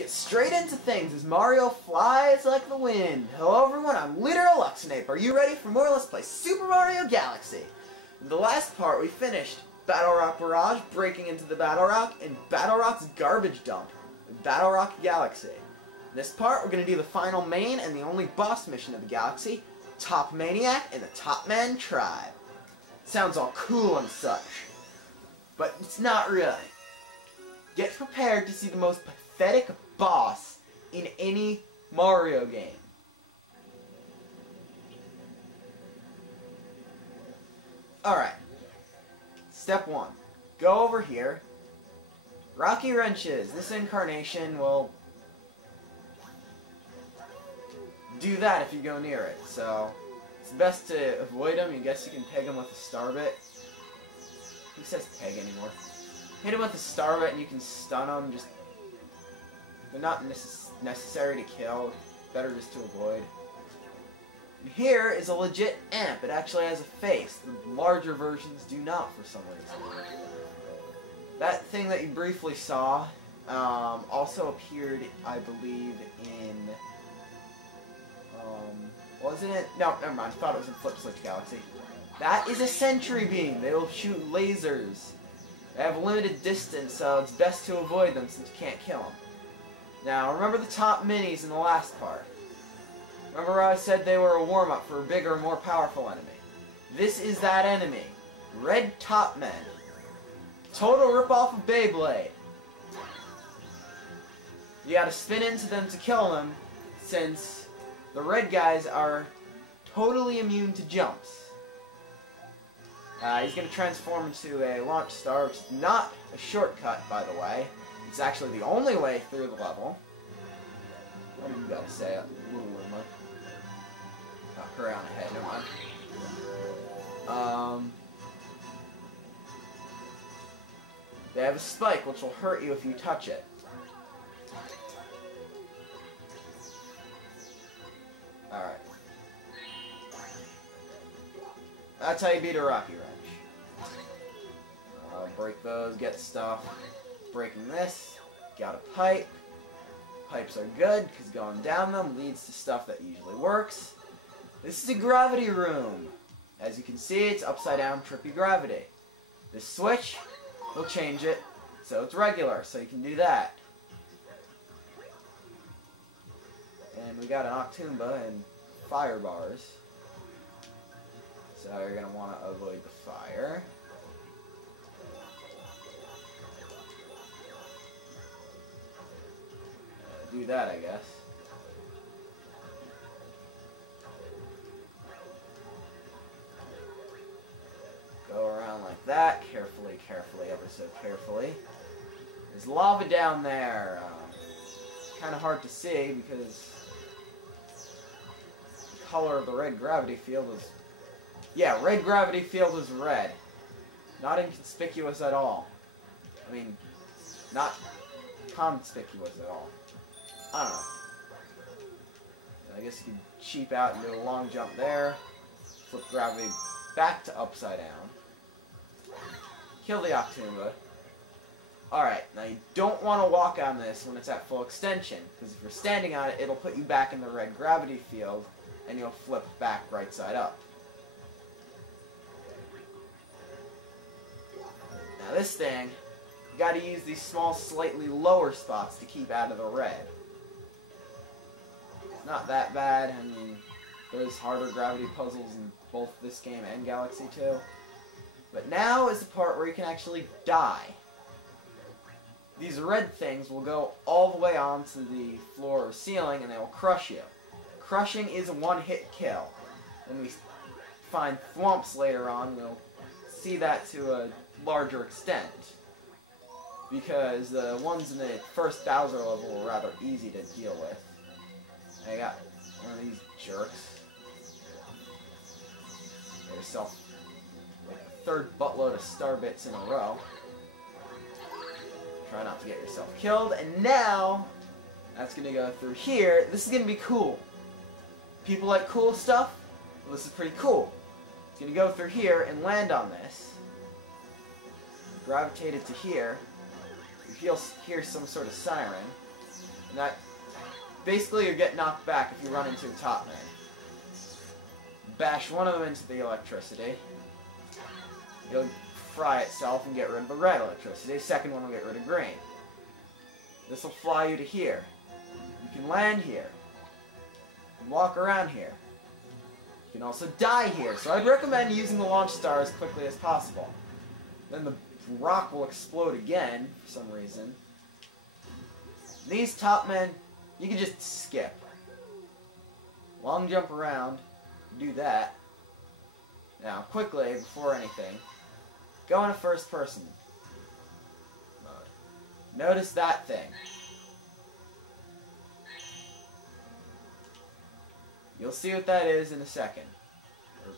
get straight into things as Mario flies like the wind. Hello everyone, I'm LeaderofLuxinape. Are you ready for more? Let's play Super Mario Galaxy. In the last part we finished Battle Rock Barrage, breaking into the Battle Rock, and Battle Rock's Garbage Dump, Battle Rock Galaxy. In this part we're going to do the final main and the only boss mission of the galaxy, Top Maniac and the Top Man Tribe. Sounds all cool and such, but it's not really. Get prepared to see the most pathetic boss in any Mario game. Alright. Step 1. Go over here. Rocky Wrenches. This incarnation will do that if you go near it. So, it's best to avoid them. I guess you can peg them with a star bit. Who says peg anymore? Hit him with a star bit and you can stun them. Just, they're not necessary to kill. Better just to avoid. And here is a legit amp. It actually has a face. The larger versions do not for some reason. That thing that you briefly saw also appeared, I believe, in... wasn't it? No, never mind. I thought it was in Flip Switch Galaxy. That is a sentry beam. They will shoot lasers. They have a limited distance, so it's best to avoid them since you can't kill them. Now, remember the top minis in the last part. Remember I said they were a warm-up for a bigger, more powerful enemy. This is that enemy. Red Top Men. Total rip-off of Beyblade. You gotta spin into them to kill them, since the red guys are totally immune to jumps. He's going to transform into a launch star, which is not a shortcut, by the way. It's actually the only way through the level. What do you got to say, little Luma? Oh, hurry on ahead, never mind. They have a spike, which will hurt you if you touch it. Alright. That's how you beat a Rocky Wrench. Break those, get stuff. Breaking this, got a pipe. Pipes are good, because going down them leads to stuff that usually works. This is a gravity room. As you can see, it's upside down, trippy gravity. This switch will change it, so it's regular, so you can do that. And we got an Octoomba and fire bars. So you're going to want to avoid the fire. Do that, I guess. Go around like that, carefully, ever so carefully. There's lava down there. Kind of hard to see because the color of the red gravity field is... Yeah, red gravity field is red. Not inconspicuous at all. I mean, not conspicuous at all. I don't know. I guess you could cheap out and do a long jump there. Flip gravity back to upside down. Kill the Octoomba. Alright, now you don't want to walk on this when it's at full extension, because if you're standing on it, it'll put you back in the red gravity field, and you'll flip back right side up. Now this thing, you gotta use these small, slightly lower spots to keep out of the red. Not that bad. I mean, there's harder gravity puzzles in both this game and Galaxy 2. But now is the part where you can actually die. These red things will go all the way onto the floor or ceiling and they will crush you. Crushing is a one-hit kill. When we find thwomps later on, we'll see that to a larger extent. Because the ones in the first Bowser level were rather easy to deal with. I got one of these jerks. Get yourself like a third buttload of star bits in a row. Try not to get yourself killed. And now, that's going to go through here. This is going to be cool. People like cool stuff? Well, this is pretty cool. It's going to go through here and land on this. Gravitate it to here. You hear some sort of siren. And That basically you're getting knocked back if you run into a top man. Bash one of them into the electricity. It'll fry itself and get rid of the red electricity. The second one will get rid of green. This will fly you to here. You can land here. You can walk around here. You can also die here. So I'd recommend using the launch star as quickly as possible. Then the rock will explode again for some reason. These top men, you can just skip. Long jump around. Do that. Now, quickly, before anything, go into first person mode. Notice that thing. You'll see what that is in a second. Or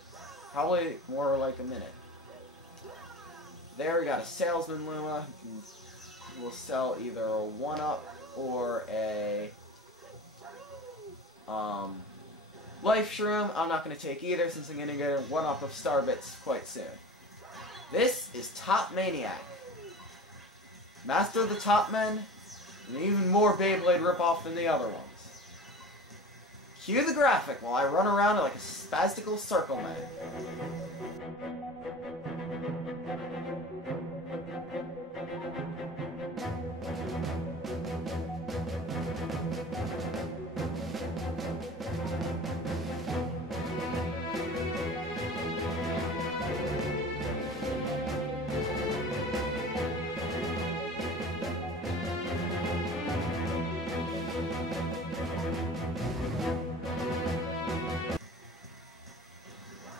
probably more like a minute. There we got a salesman Luma who will sell either a 1-up or a life shroom. I'm not going to take either since I'm going to get a 1-up of star bits quite soon. This is Top Maniac. Master of the Top Men, and even more Beyblade ripoff than the other ones. Cue the graphic while I run around like a spastical circle man.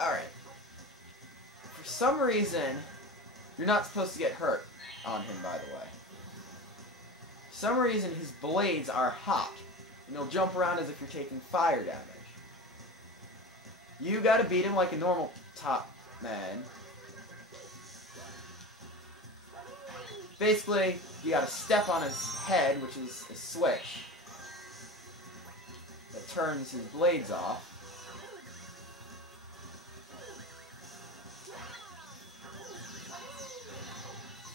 Alright. For some reason, you're not supposed to get hurt on him, by the way. For some reason, his blades are hot, and he'll jump around as if you're taking fire damage. You gotta beat him like a normal top man. Basically, you gotta step on his head, which is a switch that turns his blades off.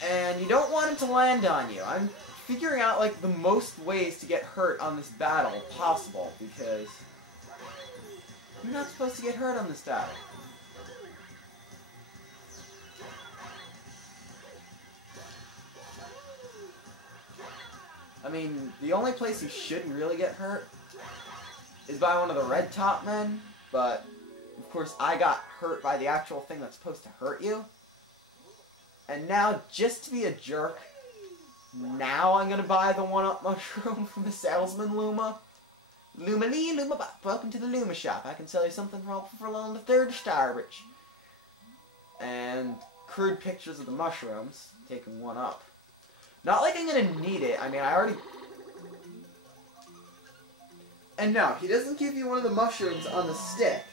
And you don't want him to land on you. I'm figuring out like the most ways to get hurt on this battle possible, because you're not supposed to get hurt on this battle. I mean, the only place you shouldn't really get hurt is by one of the red top men, but of course I got hurt by the actual thing that's supposed to hurt you. And now, just to be a jerk, now I'm gonna buy the 1-up mushroom from the salesman Luma. Luma-lee, Luma-bop. Welcome to the Luma shop. I can sell you something for along the 3rd star, rich. And crude pictures of the mushrooms, taking 1-up. Not like I'm gonna need it. I mean, I already... And no, he doesn't give you one of the mushrooms on the stick.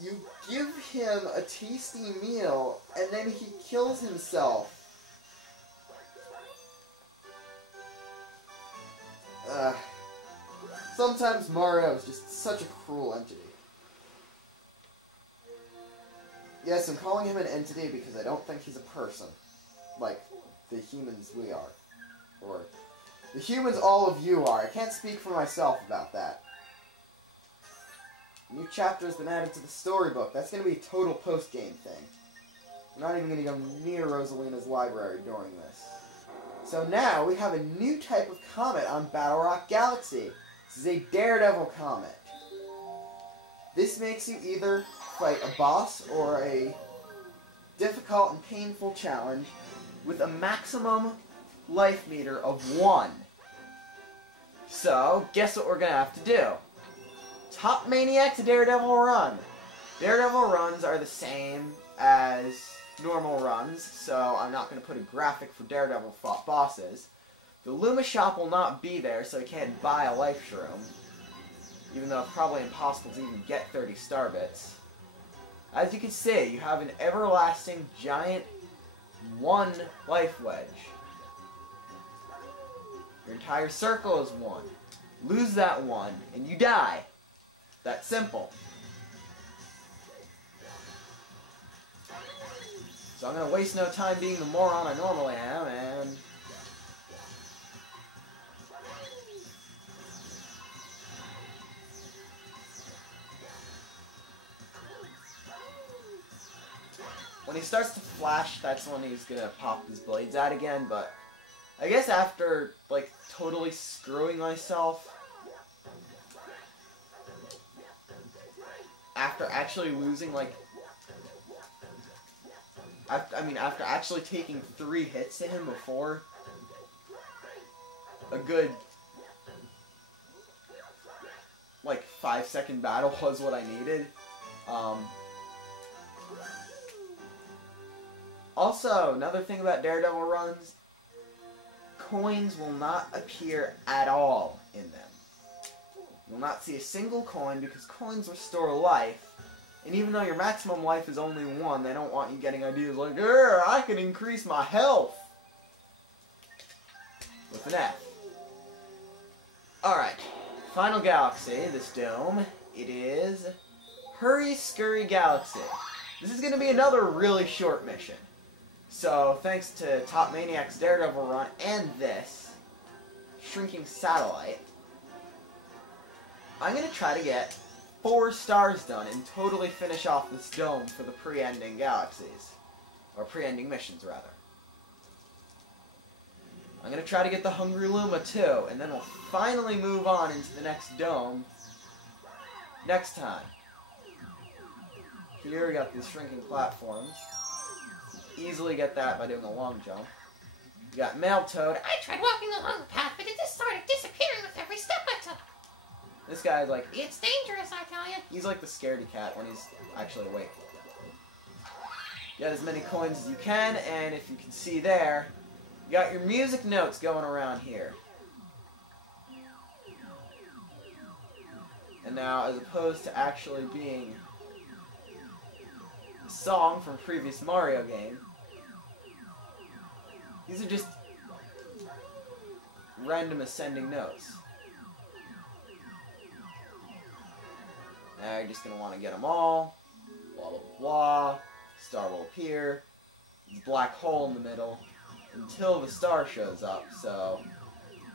You give him a tasty meal, and then he kills himself. Sometimes Mario is just such a cruel entity. Yes, I'm calling him an entity because I don't think he's a person. Like the humans we are. Or the humans all of you are. I can't speak for myself about that. A new chapter has been added to the storybook. That's going to be a total post-game thing. We're not even going to go near Rosalina's library during this. So now we have a new type of comet on Battle Rock Galaxy. This is a Daredevil comet. This makes you either fight a boss or a difficult and painful challenge with a maximum life meter of 1. So, guess what we're going to have to do? Top Maniac to Daredevil run. Daredevil runs are the same as normal runs, so I'm not going to put a graphic for Daredevil fought bosses. The Luma shop will not be there, so you can't buy a life shroom, even though it's probably impossible to even get 30 star bits. As you can see, you have an everlasting giant 1 life wedge. Your entire circle is 1. Lose that 1, and you die. That's simple. So I'm going to waste no time being the moron I normally am, and when he starts to flash, that's when he's gonna pop his blades out again, but I guess after, like, totally screwing myself, after actually losing, like, after actually taking 3 hits to him before, a good, like, 5-second battle was what I needed. Also, another thing about Daredevil runs, coins will not appear at all in them. You will not see a single coin because coins restore life. And even though your maximum life is only 1, they don't want you getting ideas like, I can increase my health with an F. Alright, final galaxy, this dome, it is Hurry Scurry Galaxy. This is going to be another really short mission. So, thanks to Top Maniac's Daredevil run and this, Shrinking Satellite, I'm going to try to get 4 stars done and totally finish off this dome for the pre-ending galaxies. Or pre-ending missions, rather. I'm going to try to get the Hungry Luma too, and then we'll finally move on into the next dome next time. Here we got these shrinking platforms. Easily get that by doing a long jump. You got Mail Toad. I tried walking along the path, but it just started disappearing with every step I took. This guy's like... It's dangerous, I tell you. He's like the scaredy cat when he's actually awake. Get as many coins as you can, and if you can see there, you got your music notes going around here. And now, as opposed to actually being a song from a previous Mario game, these are just random ascending notes. Now you're just going to want to get them all. Blah, blah, blah. Star will appear. There's a black hole in the middle until the star shows up, so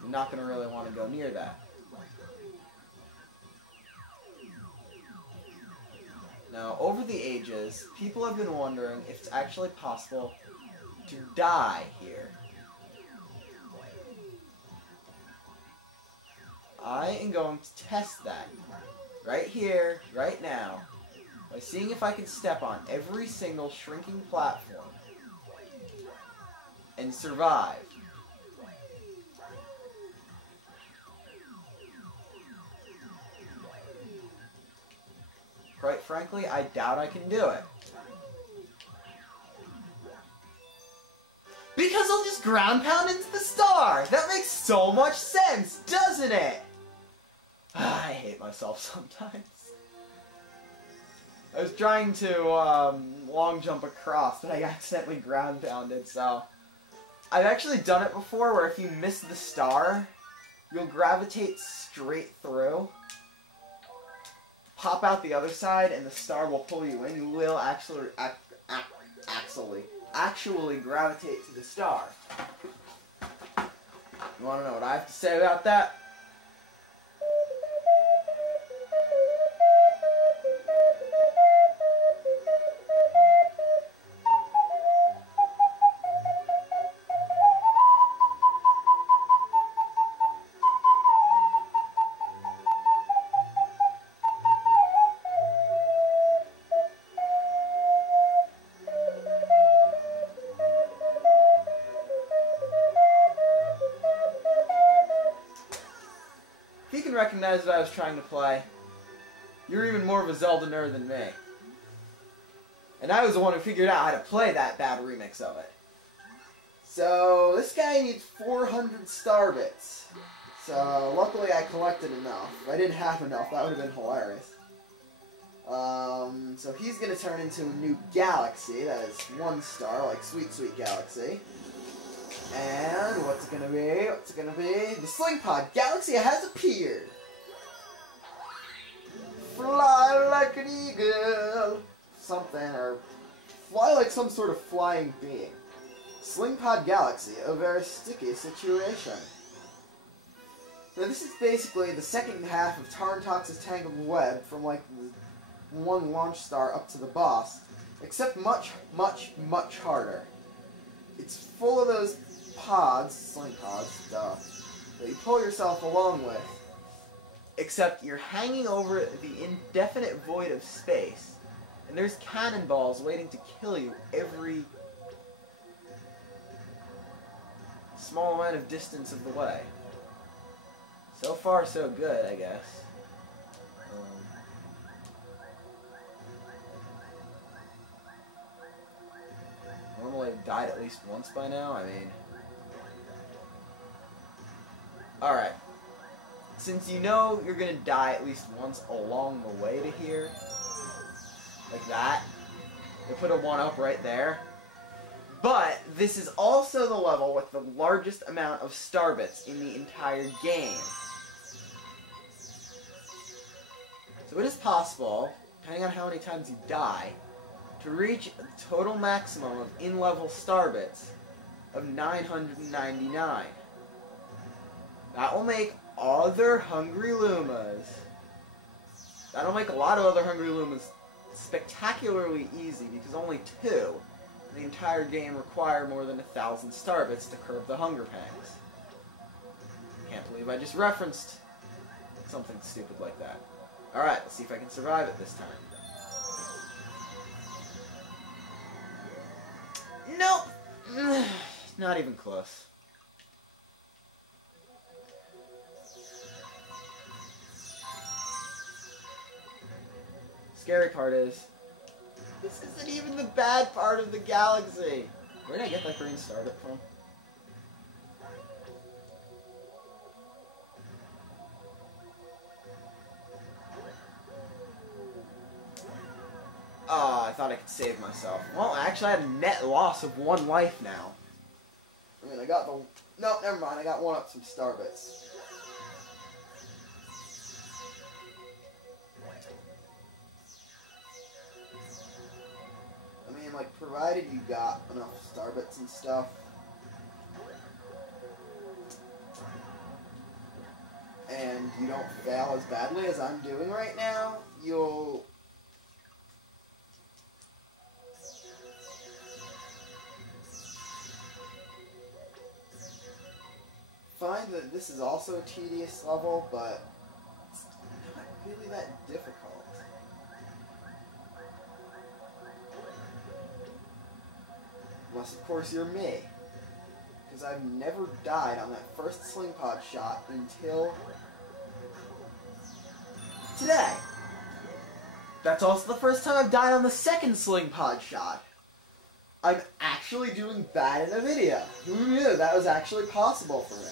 you're not going to really want to go near that. Now, over the ages, people have been wondering if it's actually possible to die here. I am going to test that right here, right now, by seeing if I can step on every single shrinking platform and survive. Quite frankly, I doubt I can do it. Because I'll just ground pound into the star! That makes so much sense, doesn't it? I hate myself sometimes. I was trying to long jump across, but I accidentally ground pounded, so... I've actually done it before, where if you miss the star, you'll gravitate straight through, pop out the other side, and the star will pull you in. You will actually gravitate to the star. You want to know what I have to say about that? If you can recognize what I was trying to play, you're even more of a Zelda nerd than me. And I was the one who figured out how to play that bad remix of it. So, this guy needs 400 star bits. So, luckily I collected enough. If I didn't have enough, that would have been hilarious. So he's going to turn into a new galaxy. That is 1 star, like Sweet Sweet Galaxy. And what's it gonna be? What's it gonna be? The Sling Pod Galaxy has appeared! Fly like an eagle! Something, or fly like some sort of flying being. Sling Pod Galaxy, a very sticky situation. Now this is basically the second half of Tarntox's Tangled Web, from like the 1 launch star up to the boss. except much, much, much harder. It's full of those pods, sling pods, duh, that you pull yourself along with, except you're hanging over the indefinite void of space, and there's cannonballs waiting to kill you every small amount of distance of the way. So far, so good, I guess. Normally I've died at least once by now, I mean... Alright. Since you know you're gonna die at least once along the way to here, like that, they put a 1-up right there. But this is also the level with the largest amount of star bits in the entire game. So it is possible, depending on how many times you die, to reach a total maximum of in-level star bits of 999. That will make other Hungry Lumas. That'll make a lot of other Hungry Lumas spectacularly easy, because only 2 in the entire game require more than 1,000 star bits to curb the hunger pangs. Can't believe I just referenced something stupid like that. Alright, let's see if I can survive it this time. Nope! Not even close. Scary part is, this isn't even the bad part of the galaxy. Where did I get that green star bit from? Oh, I thought I could save myself. Well, actually, I had a net loss of 1 life now. I mean, I got the... No, never mind. I got 1-up some star bits. I mean, like, provided you got enough star bits and stuff. And you don't fail as badly as I'm doing right now, you'll... find that this is also a tedious level, but it's not really that difficult. Unless, of course, you're me. Because I've never died on that first sling pod shot until today. That's also the first time I've died on the second sling pod shot. I'm actually doing bad in a video. Who knew that was actually possible for me?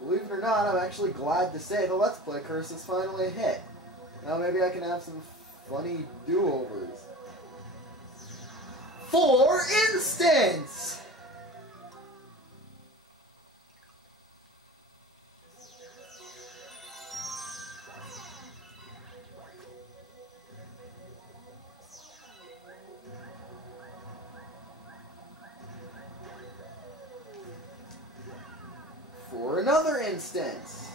Believe it or not, I'm actually glad to say the Let's Play curse is finally hit. Now maybe I can have some funny do-overs. For instance! For another instance.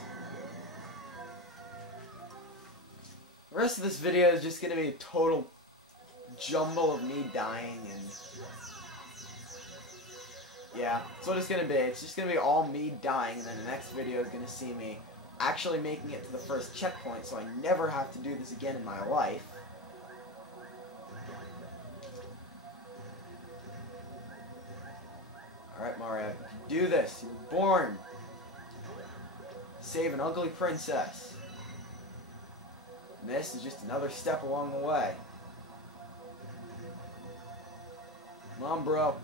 The rest of this video is just going to be a total jumble of me dying and... yeah, that's what it's going to be. It's just going to be all me dying, and then the next video is going to see me actually making it to the first checkpoint, so I never have to do this again in my life. Alright, Mario, you can do this. You were born. Save an ugly princess. And this is just another step along the way. Come on, bro.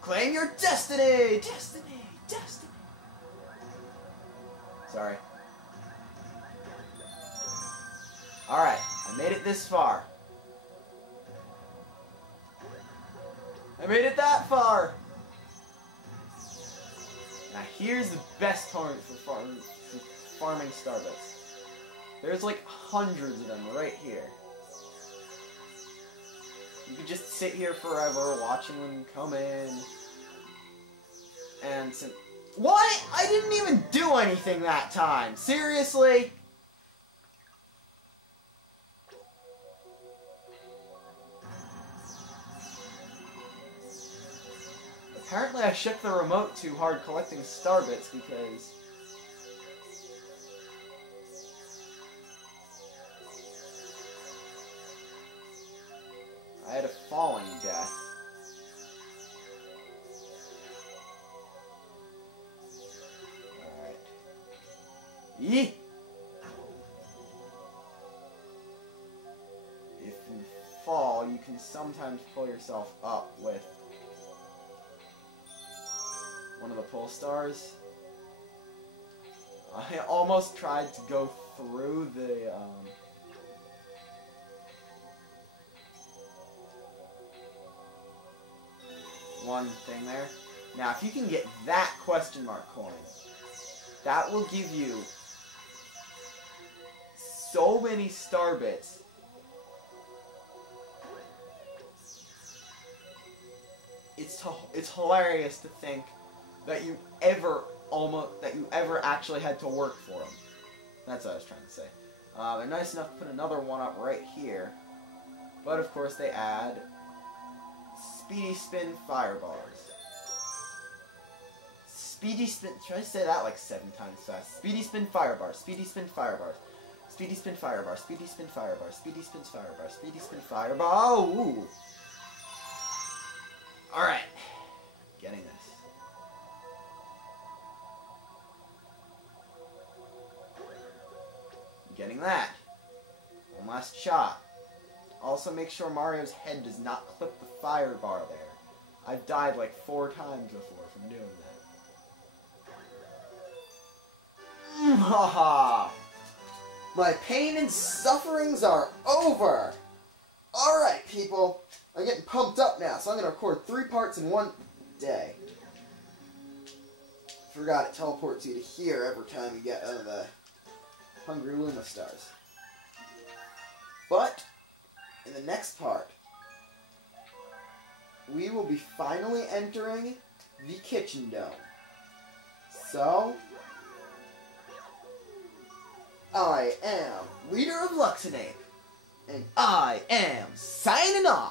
Claim your destiny! Destiny! Destiny! Sorry. Alright, I made it this far. I made it that far! Now here's the best part for farming starbits. There's like hundreds of them right here. You could just sit here forever watching them come in. And what? I didn't even do anything that time. Seriously? Apparently I shook the remote too hard collecting star bits because I had a falling death. Alright. Yee! If you fall, you can sometimes pull yourself up with one of the pull stars. I almost tried to go through the, one thing there. Now, if you can get that question mark coin, that will give you so many star bits. It's hilarious to think that you ever actually had to work for them. That's what I was trying to say. They're nice enough to put another one up right here, but of course they add Speedy Spin Fire Bars. Speedy Spin. Try to say that like 7 times fast. Speedy Spin Fire Bars. Speedy Spin Fire Bars. Speedy Spin Fire Bars. Speedy Spin Fire Bars. Speedy Spin Fire Bars. Speedy Spin Fire Bars. Oh, ooh. All right. Getting this. Getting that. One last shot. Also make sure Mario's head does not clip the fire bar there. I've died like 4 times before from doing that. Haha! My pain and sufferings are over! Alright, people. I'm getting pumped up now, so I'm going to record 3 parts in one day. Forgot it teleports you to here every time you get out of the Hungry Luma Stars. But in the next part, we will be finally entering the Kitchen Dome. So, I am LeaderofLuxinape, and I am signing off.